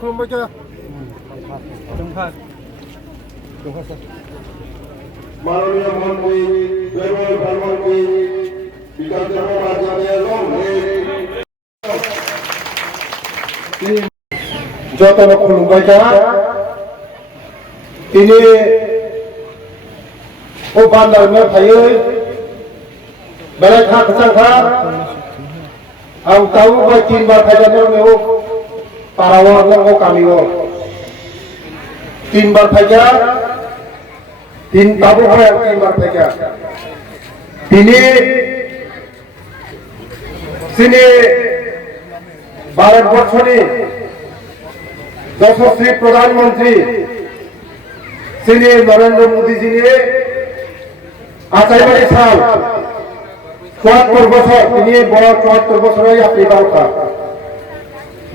Kulumbaga. माननीय मंत्री petrol प्रधानमंत्री विधानसभा राज्य যতন খুলুমবাইকা তিনি ও বান্দারমে ফাইयै বেলায় খা খা आं ताऊ बाय 3 बार फाइजानो नेओ पाराव नंगो कामिओ 3 बार फाइजा 3 ताबु बाय 3 बार फाइजा तिनी सिनी भारतवर्षनि यशस्वी प्रधानमंत्री श्री नरेंद्र मोदी जी ने आचार्य साल 74 बছর তিনি বড় 74 বছরের আপনি বালকা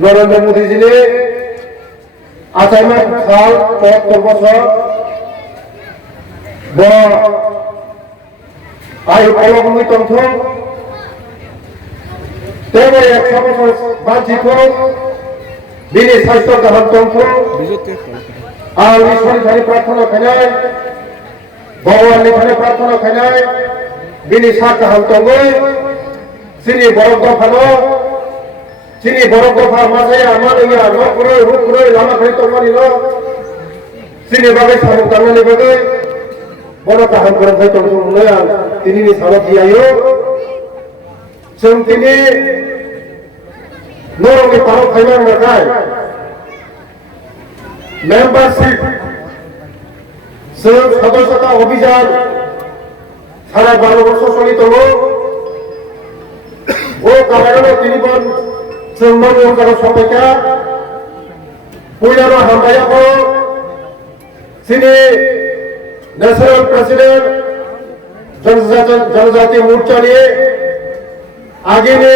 नरेंद्र मोदी जी ने आचार्य साल 74 বছর বড় आयु কলমী তন্ত্র তেমনি 100 বছর বাঞ্ছিত দিনে স্বাস্থ্য গাহাম তন্ত্র আর ঈশ্বরী প্রার্থনা খাইনায় ভগবাননি প্রার্থনা খাইনায় बिनि सात गाहाम दंगै सिनि बरफ दफानो सिनि बरफ दफा माजाया मानैया न खुरै लामा खालि दंमानिल सिनि बागै सामु दांनानै बागै बरफ गाहाम फोरोंथाय दंमोनलै आं दिनैनि सानाव गियायो जों दिनै नरमनि पाराव फायनांनायखाय मेम्बारशिप जों सदस्यता अभियान सारा 12 বছর চলিত ও কারাগারে তিনি বন চন্দন ওজার সবাইকা পয়লানো হামবায়া কো সিনি ন্যাশনাল প্রেসিডেন্ট जनजाति मोर्चा নিয়ে आगे ने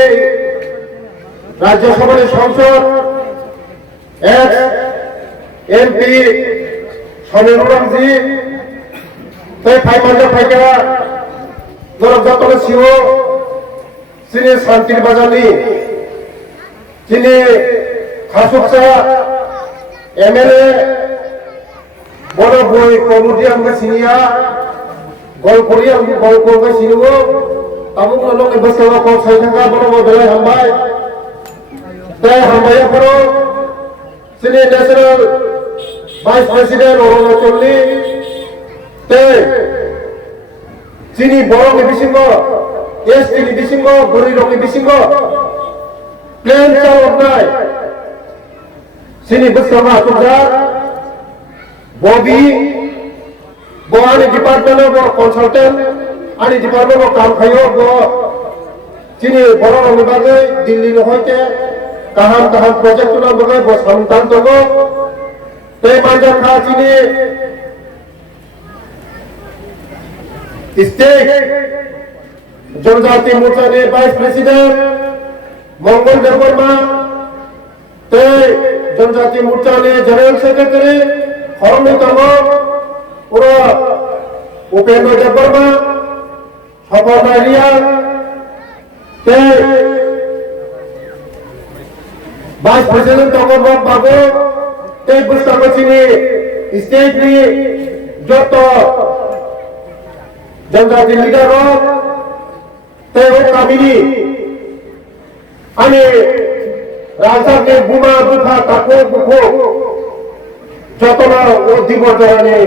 राज्यसभा संसद एक्स एमपी समीरुराम जी तै फाइमानजा फाइका नरकजातन सिओ सिनि शान्तिर बाजारनि सिनि खासुकसा एमएलए बड़ बय कमुदिया सिनिया गलखरिया गलखरबाय सिनिओ ताबुक नलक बसवा को साइथांगा बड़ बेलाय हामबाय तै हामबाया फरो सिनि नेशनल वाइस प्रेसिडेंट अरुणाचलनि तै सिनि बरनि बिसिंग एसटी नि बिसिंग गरिरनि बिसिंग प्लेन चालनाय सिनि बसवा तुजार बबी बोआनि डिपार्टमेंट ऑफ कंसल्टेंट आनि डिपार्टमेंट ऑफ काम खायो गो सिनि बरनि बागै दिल्ली नहयते गाहाम प्रोजेक्ट न बागै बसामतान दंगो तै मानजाखा सिनि स्टेट जनजाति मोर्चा ने वाइस प्रेसिडेंट मंगल देववर्मा ते जनजाति मोर्चा ने जनरल सेक्रेटरी हरमी तंगो पूरा उपेंद्र देववर्मा सफर नारिया ते वाइस प्रेसिडेंट तंगो बाबू ते बुस्तामचिनी स्टेट नि जोतो जनजाति लीडर तै कामिनी आनि राजधानी बुमा बुफा ताको बुखो जतना ओ दिबो जराने